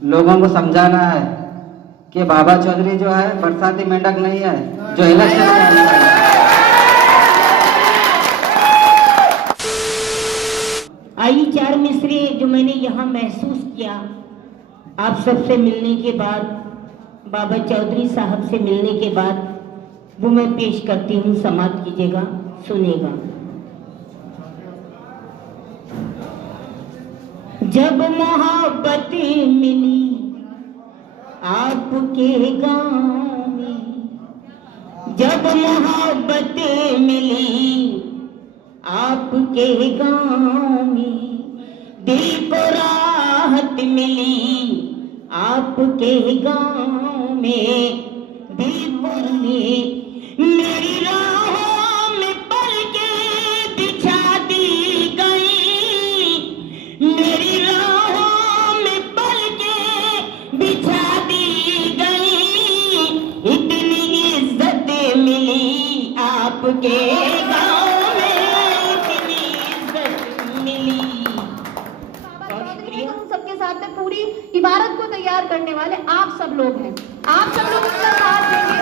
लोगों को समझाना है कि बाबा चौधरी जो है बरसाती मेंढक नहीं है जो इलेक्शन में आने वाला है। आई चार मिसरे जो मैंने यहाँ महसूस किया आप सबसे मिलने के बाद, बाबा चौधरी साहब से मिलने के बाद, वो मैं पेश करती हूँ, समाप्त कीजिएगा, सुनिएगा। जब मोहब्बत मिली आपके गाँव में, जब मोहब्बत मिली आपके गाँव में, दिल को राहत मिली आपके गाँव में, दिल में मेरी राहों में पलकें बिछा दी गई, मेरी राहों में पलकें बिछा दी गई, इतनी इज्जत मिली आपके गाँव में, इतनी इज्जत मिली। हम सबके साथ में पूरी इबारत को तैयार करने वाले आप सब लोग हैं, आप सब लोग उसका साथ देंगे।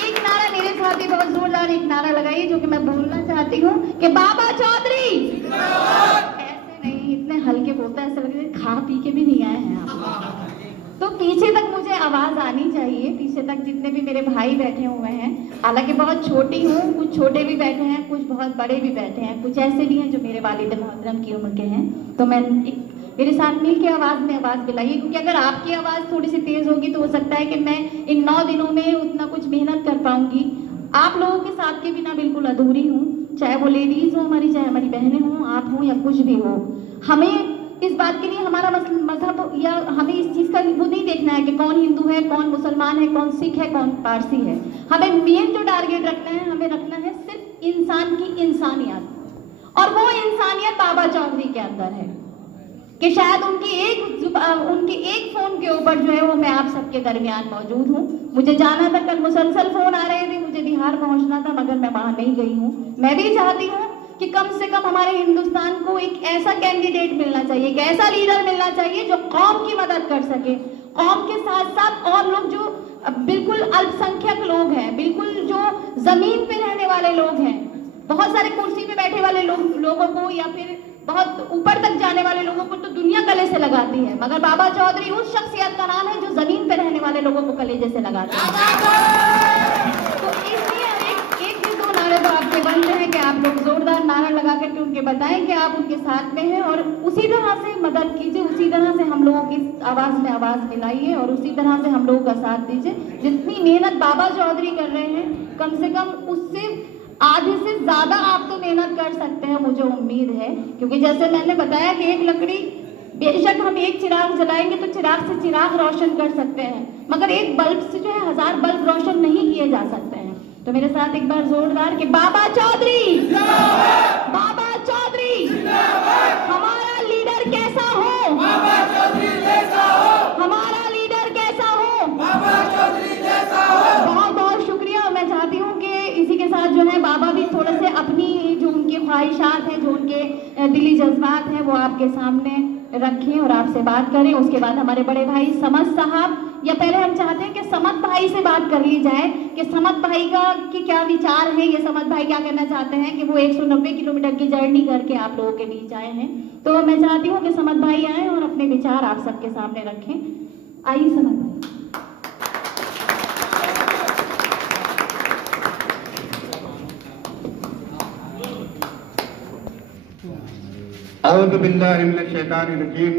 एक नारा मेरे साथ ही बहुत जोरदार एक नारा लगाइए जो कि मैं बोलना चाहती हूँ कि बाबा चौधरी। ऐसे नहीं, इतने हल्के बोलता है, ऐसे लग रहा है खा पी के भी नहीं आए हैं आप। तो पीछे तक मुझे आवाज आनी चाहिए, पीछे तक जितने भी मेरे भाई बैठे हुए हैं, हालांकि बहुत छोटी हूँ, कुछ छोटे भी बैठे हैं, कुछ बहुत बड़े भी बैठे हैं, कुछ ऐसे भी हैं जो मेरे वालिद मोहतरम की उम्र के हैं। तो मैं मेरे साथ मिल के आवाज में आवाज दिलाइए, क्योंकि अगर आपकी आवाज थोड़ी सी तेज होगी तो हो सकता है कि मैं इन 9 दिनों में उतना कुछ मेहनत कर पाऊंगी। आप लोगों के साथ के बिना बिल्कुल अधूरी हूँ, चाहे वो लेडीज हो हमारी, चाहे हमारी बहनें हों, आप हों या कुछ भी हो। हमें इस बात के लिए हमारा मजहब या हमें इस चीज का वो नहीं देखना है कि कौन हिंदू है, कौन मुसलमान है, कौन सिख है, कौन पारसी है। हमें मेन जो टारगेट रखना है, हमें रखना है सिर्फ इंसान की इंसानियत, और वो इंसानियत बाबा चौधरी के अंदर है कि शायद उनकी एक फोन के ऊपर जो है वो मैं आप सबके दरमियान मौजूद हूँ। मुझे जाना था, कल मुसलसल फोन आ रहे थे, मुझे बिहार पहुंचना था, मगर मैं वहां नहीं गई हूँ। मैं भी चाहती हूँ कि कम से कम हमारे हिंदुस्तान को एक ऐसा कैंडिडेट मिलना चाहिए, एक ऐसा लीडर मिलना चाहिए जो कौम की मदद कर सके, कौम के साथ साथ और लोग जो बिल्कुल अल्पसंख्यक लोग हैं, बिल्कुल जो जमीन पे रहने वाले लोग हैं, बहुत सारे कुर्सी पे बैठे वाले लोगों को या फिर बहुत ऊपर तक जाने वाले लोगों को तो दुनिया गले से लगाती है, मगर बाबा चौधरी उस शख्सियत का नाम है जो जमीन पे रहने वाले लोगों को कलेजे से लगाते हैं। तो इसलिए एक भी 2 नारे तो आपके बनते हैं कि आप लोग जोरदार नारा लगा करके उनके बताएं कि आप उनके साथ में हैं, और उसी तरह से मदद कीजिए, उसी तरह से हम लोगों की आवाज में आवाज मिलाइए, और उसी तरह से हम लोगों का साथ दीजिए। जितनी मेहनत बाबा चौधरी कर रहे हैं, कम से कम उससे आधे से ज्यादा आप तो मेहनत कर सकते हैं, मुझे उम्मीद है। क्योंकि जैसे मैंने बताया कि एक लकड़ी, बेशक हम एक चिराग जलाएंगे तो चिराग से चिराग रोशन कर सकते हैं, मगर एक बल्ब से जो है 1000 बल्ब रोशन नहीं किए जा सकते हैं। तो मेरे साथ एक बार जोरदार कि बाबा चौधरी, बाबा चौधरी, हमारा लीडर कैसा हो, बाबा चौधरी जैसा हो, हमारा लीडर कैसा हो, बाबा चौधरी जैसा हो। बहुत बहुत शुक्रिया। मैं चाहती हूँ कि इसी के साथ जो है बाबा भी थोड़े से अपनी जो उनके ख्वाहिशात हैं, जो उनके दिली जज्बात हैं, वो आपके सामने रखें और आपसे बात करें। उसके बाद हमारे बड़े भाई समद साहब, या पहले हम चाहते हैं कि समद भाई से बात कर ली जाए कि समद भाई का की क्या विचार है, ये समद भाई क्या करना चाहते हैं कि वो 190 किलोमीटर की जर्नी करके आप लोगों के बीच आए हैं। तो मैं चाहती हूँ कि समद भाई आए और अपने विचार आप सबके सामने रखें। आइए समद भाई। औज़ु बिल्लाहि मिनश शैतानिर रजीम,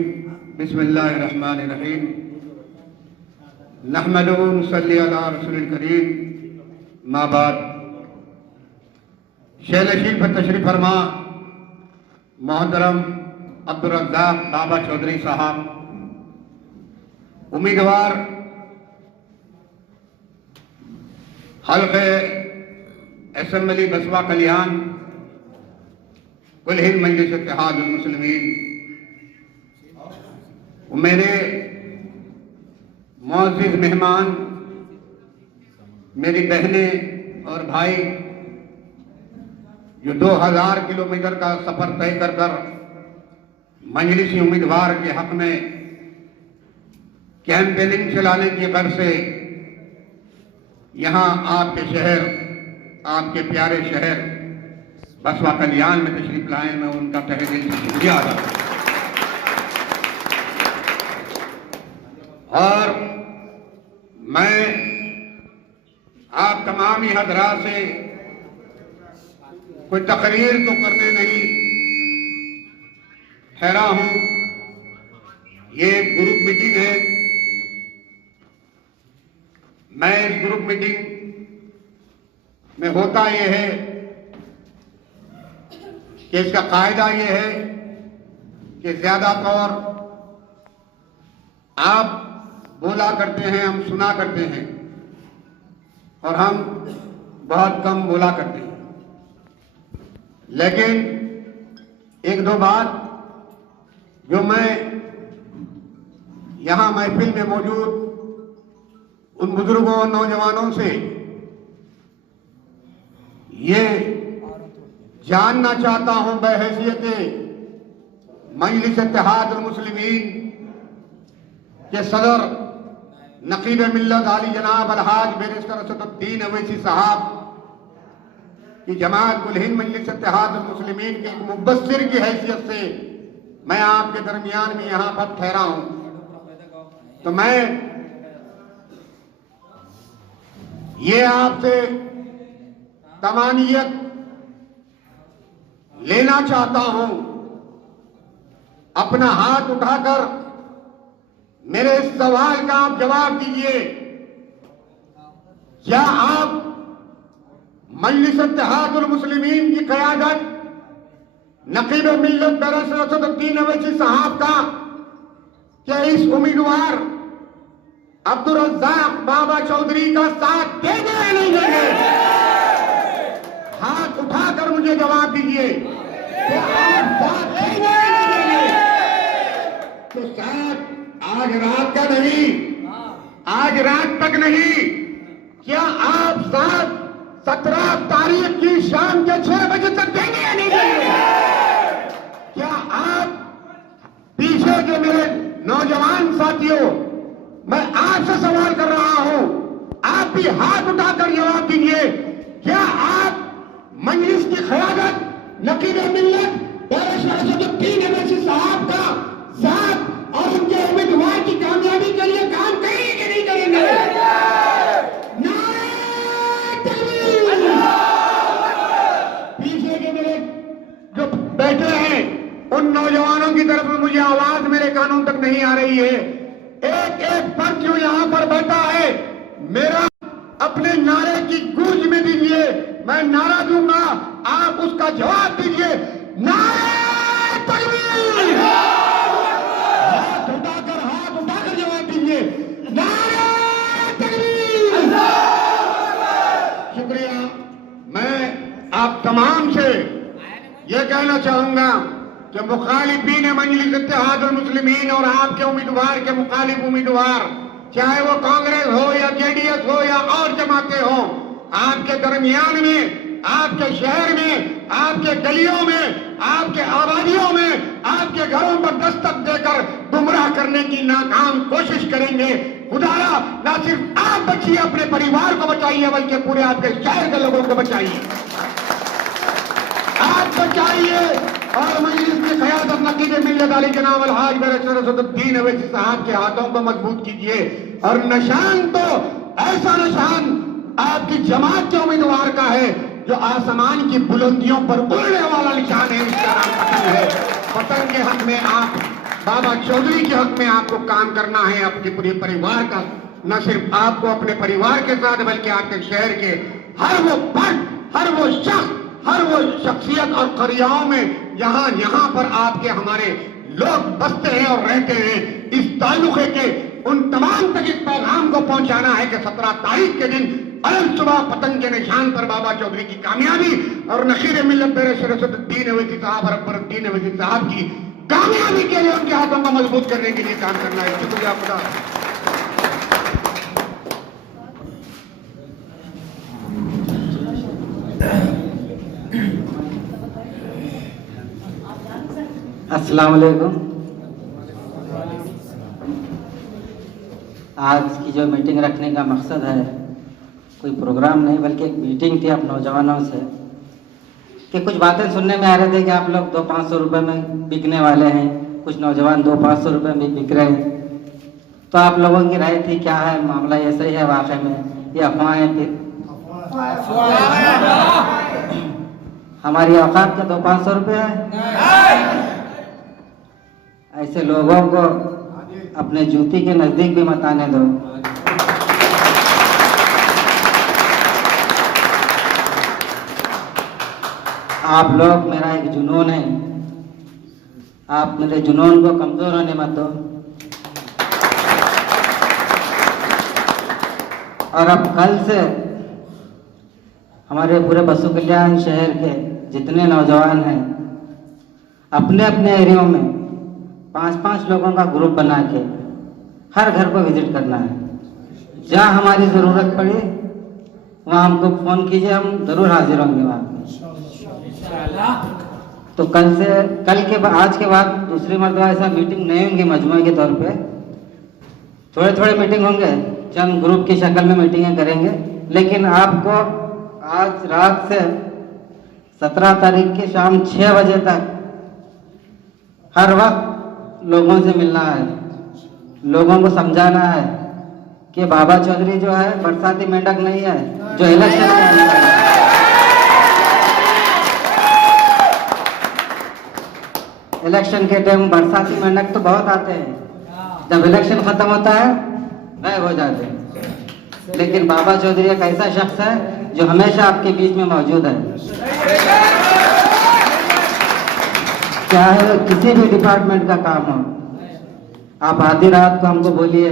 बिस्मिल्लाहिर रहमानिर रहीम, नहमदुहु व नुसल्ली अला रसूलिल करीम, मा बाद। शेर पर तशरीफ फरमा मोहतरम अब्दुल रज़्ज़ाक बाबा चौधरी साहब, उम्मीदवार हल्क़े असेंबली बसवा कल्याण कुल हिंद मजलिस इत्तेहादुल मुस्लिमीन, मेरे मुअज़्ज़िज़ मेहमान, मेरी बहनें और भाई जो 2000 किलोमीटर का सफर तय कर कर मजलिसी उम्मीदवार के हक में कैंपेनिंग चलाने की गर्ज से यहाँ आपके शहर, आपके प्यारे शहर बसवा कल्याण में तशरीफ लाए। मैं उनका तहे दिल से शुक्रिया अदा करता हूं। और मैं आप तमाम ही हजरात से कोई तकरीर तो करने नहीं ठहरा हूं। ये एक ग्रुप मीटिंग है। मैं इस ग्रुप मीटिंग में होता यह है कि इसका कायदा यह है कि ज्यादातर आप बोला करते हैं, हम सुना करते हैं और हम बहुत कम बोला करते हैं। लेकिन एक दो बात जो मैं यहां महफिल में मौजूद उन बुजुर्गों और नौजवानों से ये जानना चाहता हूं बहैसियत मजलिस इत्तेहाद मुस्लिमीन के सदर नकीब मिल्लत आली जनाब अलहाज बैरिस्टर असदुद्दीन अवैसी साहब की जमात गुल हिंद मजलिस इत्तेहाद मुस्लिमीन के एक मुबस्सिर की हैसियत से मैं आपके दरमियान में यहां पर ठहरा हूं। तो मैं ये आपसे तमानियत लेना चाहता हूं, अपना हाथ उठाकर मेरे इस सवाल का आप जवाब दीजिए। क्या आप मजलिस इत्तेहादुल मुस्लिमीन की क़यादत नकीब मिल्लत बैरिस्टर असदुद्दीन अवैसी साहब का क्या इस उम्मीदवार अब्दुल रज़्ज़ाक बाबा चौधरी का साथ देंगे या नहीं देंगे? हाथ उठाकर मुझे जवाब दीजिए। क्या आप साथ देंगे या नहीं देंगे? तो साथ आज रात का नहीं, आज रात तक नहीं, क्या आप साथ 17 तारीख की शाम के 6 बजे तक देंगे या नहीं देंगे? क्या आप पीछे के मेरे नौजवान साथियों, मैं आपसे सवाल कर रहा हूं, आप भी हाथ उठाकर जवाब दीजिए। क्या आप मजलिस की क़यादत नकीब मिल्लत बैरिस्टर असदुद्दीन अवैसी साहब का साथ और उनके उम्मीदवार की कामयाबी के लिए काम करेंगे कि नहीं करेंगे? नारे तकबीर! पीछे के मेरे जो बैठे हैं उन नौजवानों की तरफ मुझे आवाज मेरे कानों तक नहीं आ रही है। एक एक फर्द जो यहां पर बैठा है, मेरा अपने नारे की गूंज में दीजिए। मैं नारा दूंगा, आप उसका जवाब दीजिए। नारे तकबीर! हाथ उठाकर जवाब दीजिए। नारे तकबीर! शुक्रिया। मैं आप तमाम से यह कहना चाहूंगा कि मुखालिफीन मजलिस इत्तेहादुल मुस्लिमीन और आपके उम्मीदवार के मुखालिफ उम्मीदवार, चाहे वो कांग्रेस हो या जेडीएस हो या और जमातें हो, आपके दरमियान में, आपके शहर में, आपके गलियों में, आपके आबादियों में, आपके घरों पर दस्तक देकर गुमराह करने की नाकाम कोशिश करेंगे। खुदारा ना सिर्फ आप बचिए, अपने परिवार को बचाइए, बल्कि पूरे आपके शहर के लोगों को बचाइए। आप बचाइए और मजलिस की क़यादत नकीब मिल्लत आली जनाब अलहाज बैरिस्टर असदुद्दीन अवैसी साहब के हाथों को मजबूत कीजिए। और निशान तो ऐसा निशान आपकी जमात के उम्मीदवार का है जो आसमान की बुलंदियों पर उड़ने वाला निशान है। इसका नाम पतंग है। पतंग के हक में आप, बाबा चौधरी के हक में आपको काम करना है, आपके पूरे परिवार का, न सिर्फ आपको अपने परिवार के साथ बल्कि आपके शहर के हर वो फर्द, हर वो शख्स, हर वो शख्सियत और करियाओं में जहां जहां पर आपके हमारे लोग बसते हैं और रहते हैं, इस ताल्लुक़े के उन तमाम तक इस पैगाम को पहुंचाना है कि 17 तारीख के दिन अलग सुबह पतंग के निशान पर बाबा चौधरी की कामयाबी और नकीब मिल्लत बैरिस्टर असदुद्दीन अवैसी साहब और अकबरुद्दीन अवैसी साहब की कामयाबी के लिए उनके हाथों को मजबूत करने के लिए काम करना है। शुक्रिया। खुदा। अस्सलाम वालेकुम। आज की जो मीटिंग रखने का मकसद है, कोई प्रोग्राम नहीं बल्कि एक मीटिंग थी आप नौजवानों से, कि कुछ बातें सुनने में आ रहे थे कि आप लोग 200-500 रुपये में बिकने वाले हैं, कुछ नौजवान 200-500 रुपये में बिक रहे हैं। तो आप लोगों की राय थी, क्या है मामला, ये सही है वाकई में, ये अफवाहें? फिर हमारी औकात का 200-500 रुपये है? ऐसे लोगों को अपने जूती के नजदीक भी मत आने दो। आप लोग मेरा एक जुनून है, आप मेरे जुनून को कमजोर होने मत दो। और अब कल से हमारे पूरे बसु कल्याण शहर के जितने नौजवान हैं, अपने अपने एरिया में 5-5 लोगों का ग्रुप बना के हर घर को विजिट करना है। जहाँ हमारी ज़रूरत पड़े वहाँ हमको फ़ोन कीजिए, हम ज़रूर हाजिर होंगे वहाँ पे। तो आज के बाद दूसरी मरतबा ऐसा मीटिंग नहीं होंगी मजमुए के तौर पे, थोड़े थोड़े मीटिंग होंगे, चंद ग्रुप की शक्ल में मीटिंगें करेंगे। लेकिन आपको आज रात से 17 तारीख की शाम 6 बजे तक हर वक्त लोगों से मिलना है, लोगों को समझाना है कि बाबा चौधरी जो है बरसाती मेंढक नहीं है जो इलेक्शन में आने वाला है। इलेक्शन के टाइम बरसाती मेंढक तो बहुत आते हैं, जब इलेक्शन खत्म होता है गायब हो जाते हैं। लेकिन बाबा चौधरी एक ऐसा शख्स है जो हमेशा आपके बीच में मौजूद है। क्या है, किसी भी डिपार्टमेंट का काम हो, आप आधी रात को हमको बोलिए,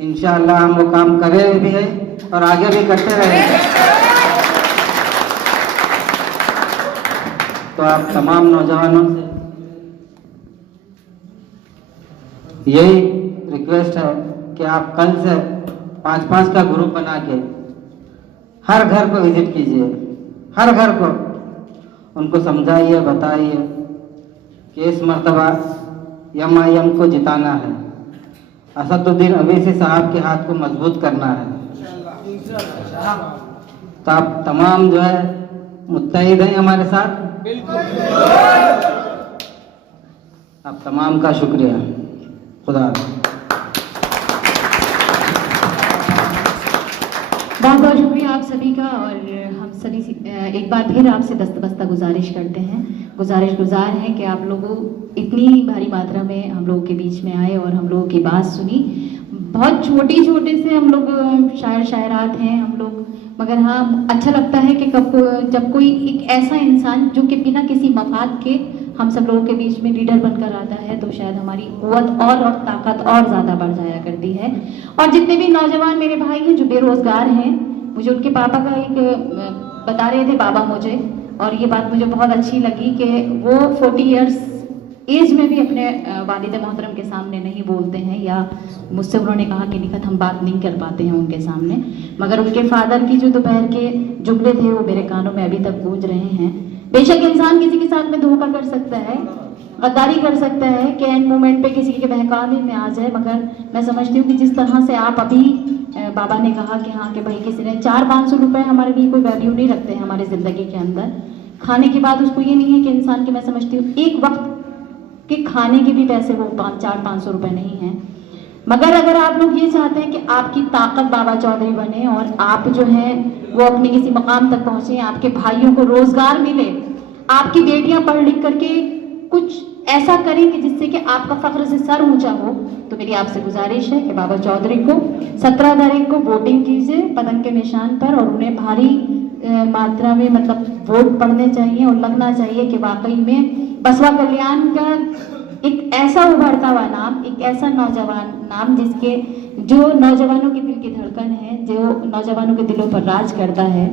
इंशाअल्लाह हम वो काम करे भी है और आगे भी करते रहेंगे। तो आप तमाम नौजवानों से यही रिक्वेस्ट है कि आप कल से 5-5 का ग्रुप बना के हर घर को विजिट कीजिए, हर घर को उनको समझाइए, बताइए कि इस मर्तबा MIM को जिताना है, असदुद्दीन अवैसी साहब के हाथ को मजबूत करना है। तो आप तमाम जो है मुत्तहिद हैं हमारे साथ। आप तमाम का शुक्रिया। खुदा बहुत बहुत शुक्रिया आप सभी का। और हम सभी एक बार फिर आपसे दस्तबस्ता गुजारिश करते हैं, गुजार हैं कि आप लोगों इतनी भारी मात्रा में हम लोगों के बीच में आए और हम लोगों की बात सुनी। बहुत छोटे से हम लोग शायरात हैं हम लोग, मगर हाँ अच्छा लगता है कि जब कोई एक ऐसा इंसान जो कि बिना किसी मफाद के हम सब लोगों के बीच में लीडर बनकर आता है, तो शायद हमारी कुव्वत और ताकत और ज़्यादा बढ़ जाया करती है। और जितने भी नौजवान मेरे भाई हैं जो बेरोजगार हैं, मुझे उनके पापा का एक बता रहे थे बाबा मुझे, और ये बात मुझे बहुत अच्छी लगी कि वो 40 इयर्स एज में भी अपने वालिद मोहतरम के सामने नहीं बोलते हैं, या मुझसे उन्होंने कहा कि निखत हम बात नहीं कर पाते हैं उनके सामने, मगर उनके फादर की जो दोपहर के जुमले थे वो मेरे कानों में अभी तक गूंज रहे हैं। बेशक इंसान किसी के साथ में धोखा कर सकता है, गद्दारी कर सकता है कि एंड मोमेंट पे किसी के बहकावे में आ जाए, मगर मैं समझती हूँ कि जिस तरह से आप अभी बाबा ने कहा कि हाँ कि भाई किसी ने 400-500 रुपये हमारे लिए कोई वैल्यू नहीं रखते हैं हमारे ज़िंदगी के अंदर। खाने की बात उसको ये नहीं है कि इंसान के, मैं समझती हूँ एक वक्त के खाने के भी पैसे वो 400-500 रुपये नहीं हैं। मगर अगर आप लोग ये चाहते हैं कि आपकी ताकत बाबा चौधरी बने और आप जो है वो अपने किसी मकाम तक पहुँचे, आपके भाइयों को रोजगार मिले, आपकी बेटियां पढ़ लिख करके कुछ ऐसा करें कि जिससे कि आपका फख्र से सर ऊंचा हो, तो मेरी आपसे गुजारिश है कि बाबा चौधरी को 17 तारीख को वोटिंग कीजिए पतंग के निशान पर, और उन्हें भारी मात्रा में मतलब वोट पड़ने चाहिए और लगना चाहिए कि वाकई में बसवा कल्याण का एक ऐसा उभरता हुआ नाम, एक ऐसा नौजवान नाम जिसके जो नौजवानों के दिल की धड़कन है, जो नौजवानों के दिलों पर राज करता है,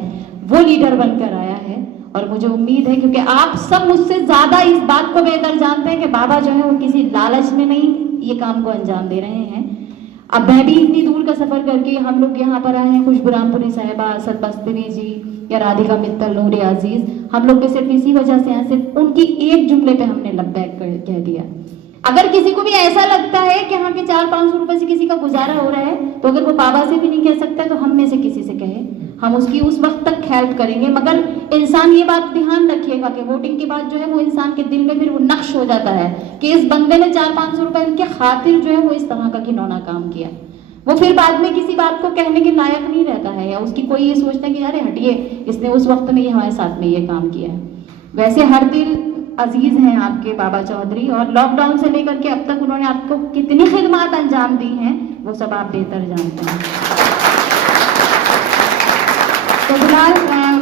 वो लीडर बनकर आया है। और मुझे उम्मीद है, क्योंकि आप सब मुझसे ज्यादा इस बात को बेहतर जानते हैं कि बाबा जो है वो किसी लालच में नहीं ये काम को अंजाम दे रहे हैं। अब मैं भी इतनी दूर का सफर करके हम लोग यहाँ पर आए हैं, खुशबू रामपुरी साहिबा, असद बस्तरी जी या राधिका मित्तल, नूरी अजीज, हम लोग भी सिर्फ इसी वजह से हैं, सिर्फ उनकी एक जुमले पे हमने लब्बैक कह दिया। अगर किसी को भी ऐसा लगता है कि हाँ कि 400-500 रुपए से किसी का गुजारा हो रहा है, तो अगर वो बाबा से भी नहीं कह सकता तो हम में से किसी से कहे, हम उसकी उस वक्त तक हेल्प करेंगे। मगर इंसान ये बात ध्यान रखिएगा कि वोटिंग के बाद जो है वो इंसान के दिल में फिर वो नक्श हो जाता है कि इस बंदे ने 400-500 रुपए के खातिर जो है वो इस तरह का घिनौना काम किया। वो फिर बाद में किसी बात को कहने के लायक नहीं रहता है, या उसकी कोई ये सोचता है कि अरे हटिए, इसने उस वक्त में ये हमारे साथ में ये काम किया है। वैसे हर दिल अजीज हैं आपके बाबा चौधरी, और लॉकडाउन से लेकर के अब तक उन्होंने आपको कितनी खिदमत अंजाम दी हैं वो सब आप बेहतर जानते हैं। तो फिलहाल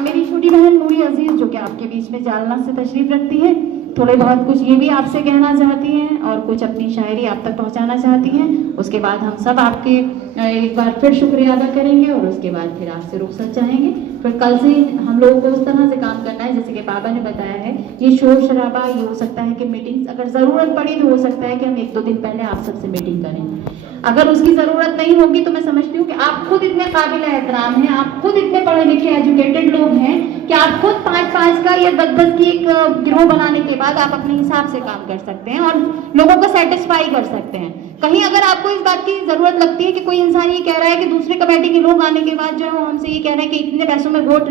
मेरी छोटी बहन नूरी अजीज जो कि आपके बीच में जालना से तशरीफ रखती है, थोड़े बहुत कुछ ये भी आपसे कहना चाहती हैं और कुछ अपनी शायरी आप तक पहुंचाना चाहती हैं। उसके बाद हम सब आपके एक बार फिर शुक्रिया अदा करेंगे और उसके बाद फिर आपसे रुखसत चाहेंगे। फिर कल से हम लोगों को उस तरह से काम करना है जैसे कि बाबा ने बताया है। ये शोर शराबा, ये हो सकता है कि मीटिंग्स अगर ज़रूरत पड़ी तो हो सकता है कि हम 1-2 दिन पहले आप सबसे मीटिंग करें। अगर उसकी ज़रूरत नहीं होगी तो मैं समझती हूँ कि आप खुद इतने काबिल एहतराम हैं, आप खुद इतने पढ़े लिखे एजुकेटेड लोग हैं कि आप खुद 5-5 का या 10-10 की एक गिरोह बनाने के बाद आप अपने हिसाब से काम कर सकते हैं और लोगों को सेटिस्फाई कर सकते हैं। कहीं अगर आपको इस बात की जरूरत लगती है कि कोई इंसान ये कह रहा है कि दूसरे कमेटी के लोग आने के बाद जो है वो हमसे ये कह रहे हैं कि इतने पैसों में वोट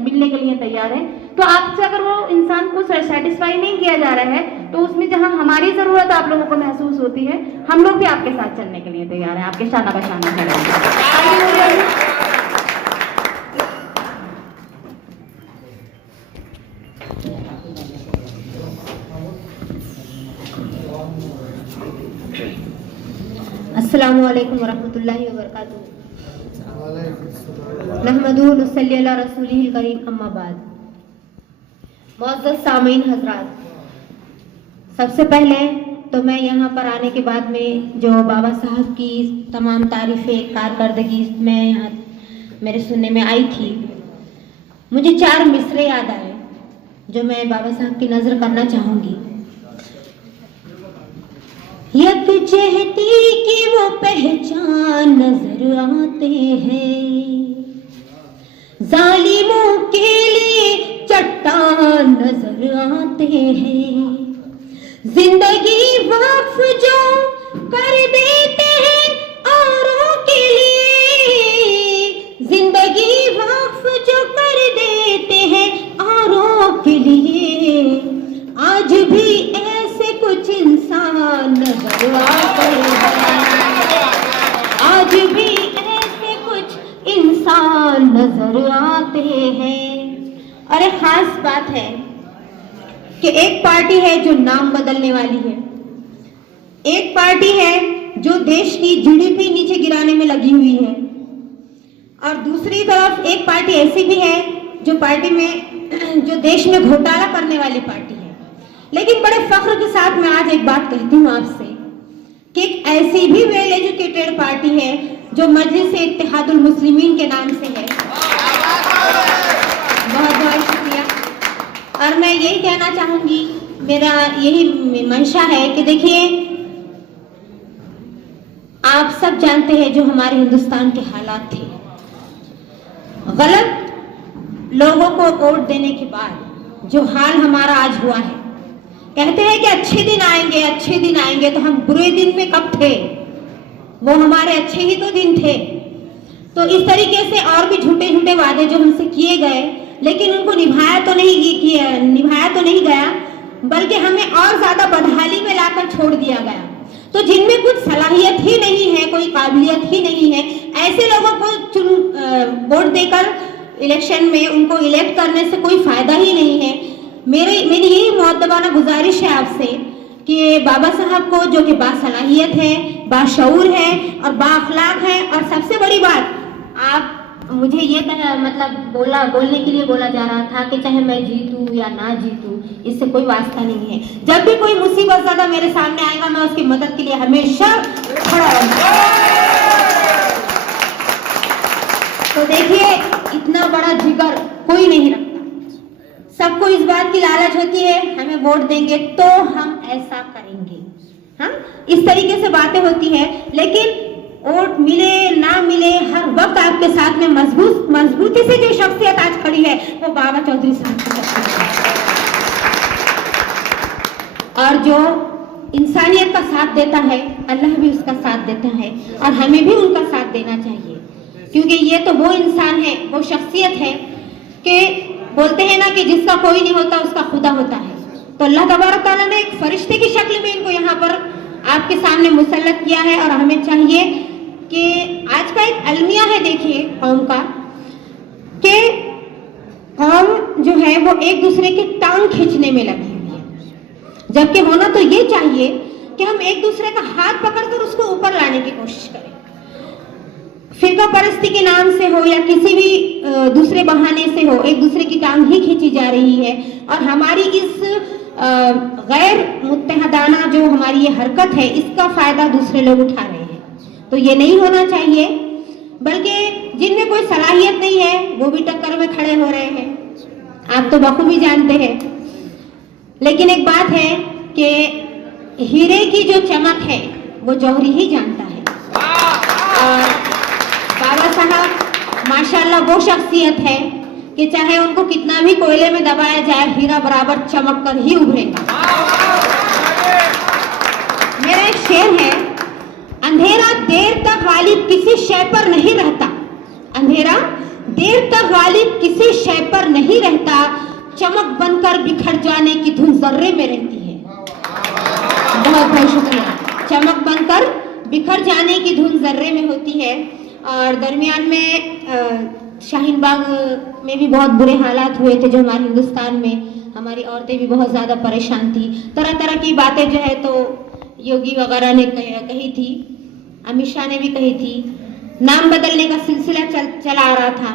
मिलने के लिए तैयार है, तो आपसे अगर वो इंसान को सेटिस्फाई नहीं किया जा रहा है तो उसमें जहां हमारी जरूरत आप लोगों को महसूस होती है, हम लोग भी आपके साथ चलने के लिए तैयार हैं, आपके शाना बशाना खड़े हैं। अस्सलामु अलैकुम वरहमतुल्लाहि वबरकातुहू। नहमदुहु व नसल्ली अला रसूलिहिल करीम, अम्मा बाद। मुअज़्ज़ज़ सामीन हज़रात, सबसे पहले तो मैं यहाँ पर आने के बाद में जो बाबा साहब की तमाम तारीफ़ें कारकर्दगी में यहाँ मेरे सुनने में आई थी, मुझे 4 मिसरे याद आए जो मैं बाबा साहब की नज़र करना चाहूँगी। यक चहती की वो पहचान नजर आते हैं, जालिमों के लिए चट्टान नजर आते हैं, जिंदगी वक्फ जो कर देते हैं औरों के लिए, जिंदगी वक्फ जो कर देते हैं औरों के लिए, आज भी ऐसे कुछ इंसान नजर आते हैं, आज भी ऐसे कुछ इंसान नजर आते हैं। और एक खास बात है कि एक पार्टी है जो नाम बदलने वाली है, एक पार्टी है जो देश की जीडीपी नीचे गिराने में लगी हुई है, और दूसरी तरफ एक पार्टी ऐसी भी है जो पार्टी में जो देश में घोटाला करने वाली पार्टी है। लेकिन बड़े फख्र के साथ मैं आज एक बात कहती हूँ आपसे कि एक ऐसी भी वेल एजुकेटेड पार्टी है जो मजलिस इत्तेहादुल मुस्लिमीन के नाम से है। बहुत बहुत शुक्रिया। और मैं यही कहना चाहूंगी, मेरा यही मंशा है कि देखिए, आप सब जानते हैं जो हमारे हिंदुस्तान के हालात थे, गलत लोगों को वोट देने के बाद जो हाल हमारा आज हुआ है, कहते हैं कि अच्छे दिन आएंगे, अच्छे दिन आएंगे, तो हम बुरे दिन में कब थे? वो हमारे अच्छे ही तो दिन थे। तो इस तरीके से और भी झूठे झूठे वादे जो हमसे किए गए, लेकिन उनको निभाया तो नहीं गया, बल्कि हमें और ज्यादा बदहाली में लाकर छोड़ दिया गया। तो जिनमें कुछ सलाहियत ही नहीं है, कोई काबिलियत ही नहीं है, ऐसे लोगों को वोट देकर इलेक्शन में उनको इलेक्ट करने से कोई फायदा ही नहीं है। मेरी यही मुअद्दबाना गुजारिश है आपसे कि बाबा साहब को, जो कि बासलाहियत है, बाशऊर है और बाअखलाक है, और सबसे बड़ी बात, आप मुझे ये बोलने के लिए बोला जा रहा था कि चाहे मैं जीतूं या ना जीतूं, इससे कोई वास्ता नहीं है। जब भी कोई मुसीबत ज़्यादा मेरे सामने आएगा, मैं उसकी मदद के लिए हमेशा खड़ा रहूंगा। तो देखिए, इतना बड़ा जिगर कोई नहीं रखता। सबको इस बात की लालच होती है हमें वोट देंगे तो हम ऐसा करेंगे, हाँ, इस तरीके से बातें होती है। लेकिन वोट मिले ना मिले, हर वक्त आपके साथ में मजबूती से जो शख्सियत आज खड़ी है वो बाबा चौधरी साहब की शख्सियत है, और जो इंसानियत का साथ देता है अल्लाह भी उसका साथ देता है और हमें भी उनका साथ देना चाहिए, क्योंकि ये तो वो इंसान है, वो शख्सियत है कि बोलते हैं ना कि जिसका कोई नहीं होता उसका खुदा होता है। तो अल्लाह तबारक तआला ने एक फरिश्ते की शक्ल में इनको यहाँ पर आपके सामने मुसल्लत किया है और हमें चाहिए कि आज का एक अलमिया है, देखिए कौम का, कि कौम जो है वो एक दूसरे की टांग खींचने में लगी हुई है, जबकि होना तो ये चाहिए कि हम एक दूसरे का हाथ पकड़कर उसको ऊपर लाने की कोशिश करें। फिरका परस्ती के नाम से हो या किसी भी दूसरे बहाने से हो, एक दूसरे की टांग ही खींची जा रही है और हमारी इस गैर मुत्तहदाना जो हमारी ये हरकत है इसका फायदा दूसरे लोग उठा रहे हैं। तो ये नहीं होना चाहिए, बल्कि जिनमें कोई सलाहियत नहीं है वो भी टक्कर में खड़े हो रहे हैं, आप तो बखूबी जानते हैं। लेकिन एक बात है कि हीरे की जो चमक है वो जौहरी ही जानता है और बाबा साहब माशाल्लाह वो शख्सियत है कि चाहे उनको कितना भी कोयले में दबाया जाए, हीरा बराबर चमक कर ही उभरेगा। मेरा एक शेर है, अंधेरा देर तक गालिब किसी शय पर नहीं रहता, अंधेरा देर तक गालिब किसी शय पर नहीं रहता, चमक बनकर बिखर जाने की धुन जर्रे में रहती है। बहुत बहुत शुक्रिया। चमक बनकर बिखर जाने की धुन जर्रे में होती है। और दरमियान में शाहीन बाग में भी बहुत बुरे हालात हुए थे, जो हमारे हिंदुस्तान में हमारी औरतें भी बहुत ज़्यादा परेशान थी। तरह तरह की बातें जो है तो योगी वगैरह ने कही थी, अमित शाह ने भी कही थी, नाम बदलने का सिलसिला चला आ रहा था।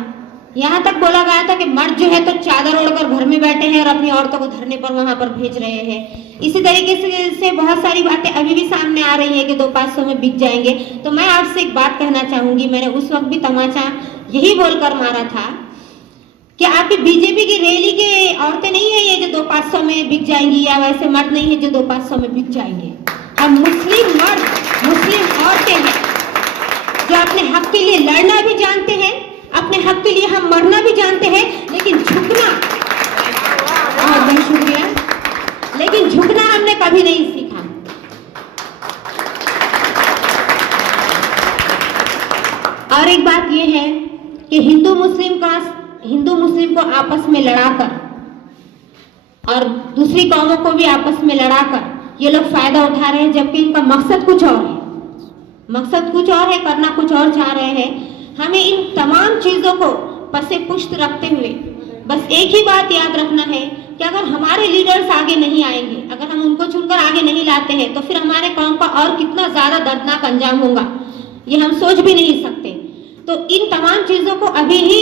यहाँ तक बोला गया था कि मर्द जो है तो चादर ओढ़कर घर में बैठे हैं और अपनी औरतों को धरने पर वहां पर भेज रहे हैं। इसी तरीके से बहुत सारी बातें अभी भी सामने आ रही है कि 2-500 में बिक जाएंगे। तो मैं आपसे एक बात कहना चाहूंगी, मैंने उस वक्त भी तमाचा यही बोलकर मारा था कि आपकी बीजेपी की रैली के औरतें नहीं है ये जो 2-500 में बिक जाएंगी, या वैसे मर्द नहीं है जो 2-500 में बिक जाएंगे। हम मुस्लिम मर्द, मुस्लिम औरतें हैं जो अपने हक के लिए लड़ना भी जानते हैं, अपने हक के लिए हम मरना भी जानते हैं, लेकिन झुकना, बहुत बहुत शुक्रिया, लेकिन झुकना हमने कभी नहीं सीखा। और एक बात यह है कि हिंदू मुस्लिम को आपस में लड़ाकर और दूसरी कौमों को भी आपस में लड़ाकर ये लोग फायदा उठा रहे हैं, जबकि इनका मकसद कुछ और है, मकसद कुछ और है, करना कुछ और चाह रहे हैं। हमें इन तमाम चीजों को पसे पुष्ट रखते हुए बस एक ही बात याद रखना है कि अगर हमारे लीडर्स आगे नहीं आएंगे, अगर हम उनको चुनकर आगे नहीं लाते हैं, तो फिर हमारे कौम का और कितना ज्यादा दर्दनाक अंजाम होगा ये हम सोच भी नहीं सकते। तो इन तमाम चीजों को अभी ही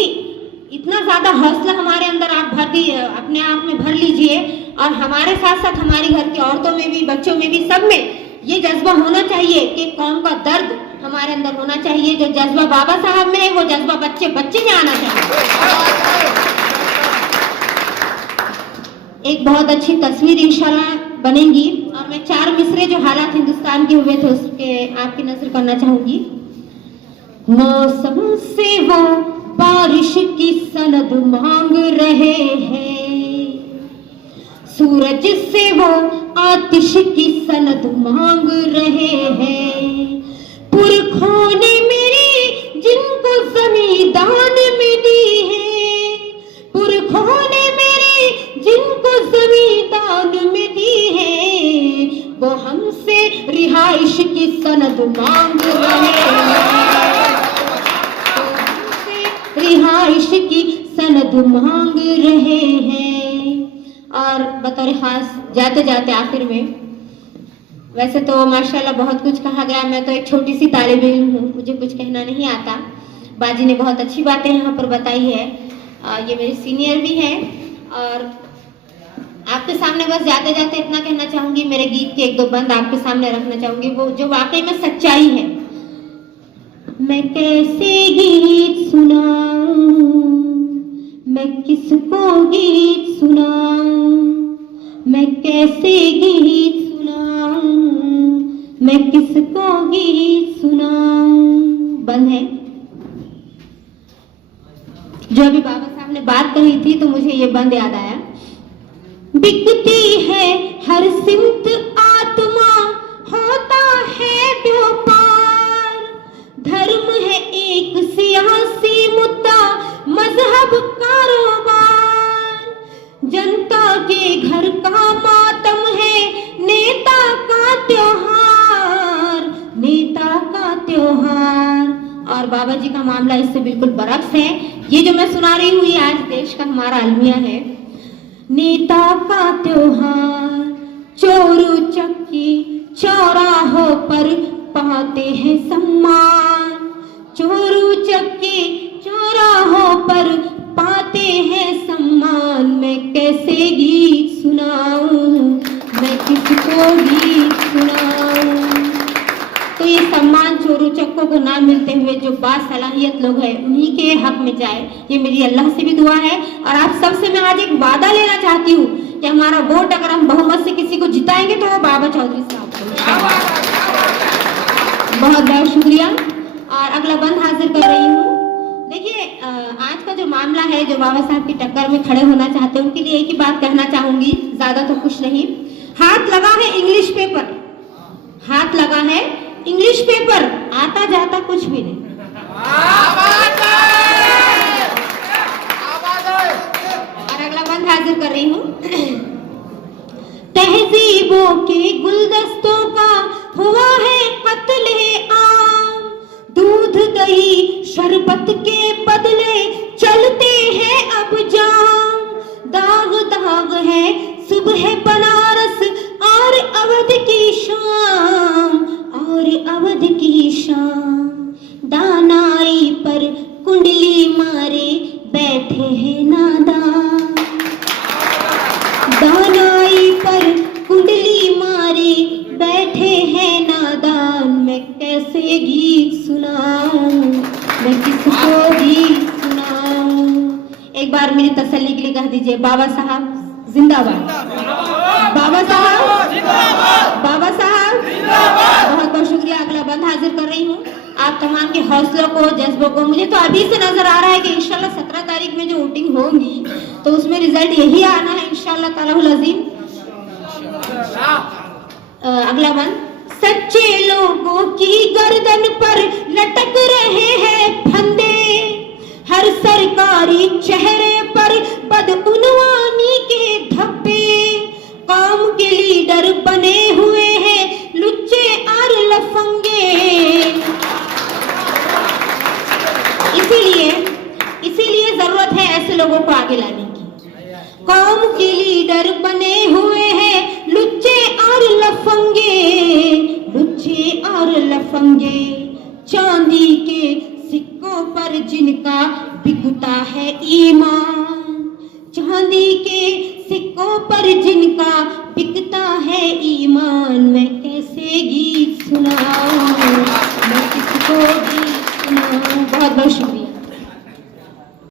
इतना ज्यादा हौसला हमारे अंदर आप अपने आप में भर लीजिए, और हमारे साथ साथ हमारी घर की औरतों में भी, बच्चों में भी, सब में ये जज्बा होना चाहिए कि कौम का दर्द हमारे अंदर होना चाहिए। जो जज्बा बाबा साहब में है वो जज्बा बच्चे में आना चाहिए। एक बहुत अच्छी तस्वीर इंशाल्लाह बनेगी और मैं 4 मिसरे जो हालात हिंदुस्तान के हुए थे उसके आपकी नजर करना चाहूंगी। मौसम से वो बारिश की सनद मांग रहे हैं, सूरज से वो आतिश की सनद मांग रहे हैं, पुरखों ने मेरी जिनको जमींदान में दी है, पुरखों ने मेरी जिनको जमींदान में दी है, वो हमसे रिहाइश की सनद मांग रहे हैं, रिहाइश की सनद मांग रहे हैं। और बतौर खास जाते जाते आखिर में, वैसे तो माशाल्लाह बहुत कुछ कहा गया, मैं तो एक छोटी सी तालिब इल्म हूँ, मुझे कुछ कहना नहीं आता। बाजी ने बहुत अच्छी बातें यहाँ पर बताई है, ये मेरे सीनियर भी हैं। और आपके सामने बस जाते जाते इतना कहना चाहूँगी, मेरे गीत के 1-2 बंद आपके सामने रखना चाहूँगी, वो जो वाकई में सच्चाई है। मैं कैसे गीत सुनाऊं, मैं किसको गीत सुनाऊं, मैं कैसे गीत सुनाऊं, मैं किसको गीत सुनाऊं। बंद है। जो अभी बाबा साहब ने बात कही थी तो मुझे ये बंद याद आया। बिकती है हर सिमत आत्मा, होता है धर्म है एक सियासी मुद्दा, मजहब कारोबार, जनता के घर का मातम है, नेता का त्योहार, नेता का त्योहार। और बाबा जी का मामला इससे बिल्कुल बरक्स है। ये जो मैं सुना रही हूँ ये आज देश का हमारा अलमिया है। नेता का त्योहार, चोरू चक्की चौराहों पर पाते हैं सम्मान, चोरू चक्की चौराहों पर पाते हैं सम्मान। मैं कैसे गीत सुनाऊं, मैं किसको गीत सुनाऊं। तो ये सम्मान चोरू चक्कों को ना मिलते हुए जो बासलाहियत लोग हैं उन्हीं के हक में जाए, ये मेरी अल्लाह से भी दुआ है। और आप सबसे मैं आज एक वादा लेना चाहती हूँ कि हमारा वोट अगर हम बहुमत से किसी को जिताएंगे तो वो बाबा चौधरी साहब को। बहुत बहुत शुक्रिया। और अगला बंद हाजिर कर रही हूँ। देखिए आज का जो मामला है, जो बाबा साहब की टक्कर में खड़े होना चाहते हैं उनके लिए एक ही बात कहना चाहूंगी, ज्यादा तो कुछ नहीं। हाथ लगा है इंग्लिश पेपर, हाथ लगा है इंग्लिश पेपर, आता जाता कुछ भी नहीं। और अगला बंद हाजिर कर रही हूँ। तहजीबों के गुलदस्तों का हुआ है कत्ले आम, दूध दही शरबत के बदले चलते हैं अब जाम। दाग दाग है सुबह बनारस और अवध की शाम, और अवध की शाम। दानाई पर कुंडली मारे बैठे हैं नादान, दानाई पर कुंडली मारे बैठे हैं नादान। मैं कैसे गीत सुनाऊं, मैं किसको गीत सुनाऊं। एक बार मेरी तसल्ली के लिए कह दीजिए बाबा साहब जिंदाबाद, बाबा साहब जिंदाबाद, बाबा साहब जिंदाबाद। बहुत बहुत शुक्रिया। अगला बंद हाजिर कर रही हूँ। आप तमाम के हौसलों को, जज्बों को, मुझे तो अभी से नजर आ रहा है कि इंशाल्लाह 17 तारीख में जो वोटिंग होगी तो उसमें रिजल्ट यही आना है इंशाल्लाह ताला अज़ीम। अगला बंद। सच्चे लोगों की गर्दन पर लटक रहे हैं फंदे, हर सरकारी चेहरे पर बदउनवानी के धब्बे, कौम के लीडर बने हुए हैं लुच्चे और लफंगे। इसीलिए जरूरत है ऐसे लोगों को आगे लाने की। कौम के लीडर बने हुए हैं लुच्चे और लफंगे, लुच्चे और लफंगे। चांदी के सिक्कों पर जिनका बिकता है ईमान, चांदी के सिक्कों पर जिनका बिकता है ईमान। मैं कैसे गीत सुनाऊं, मैं किसको गीत सुनाऊं। बहुत बहुत शुक्रिया।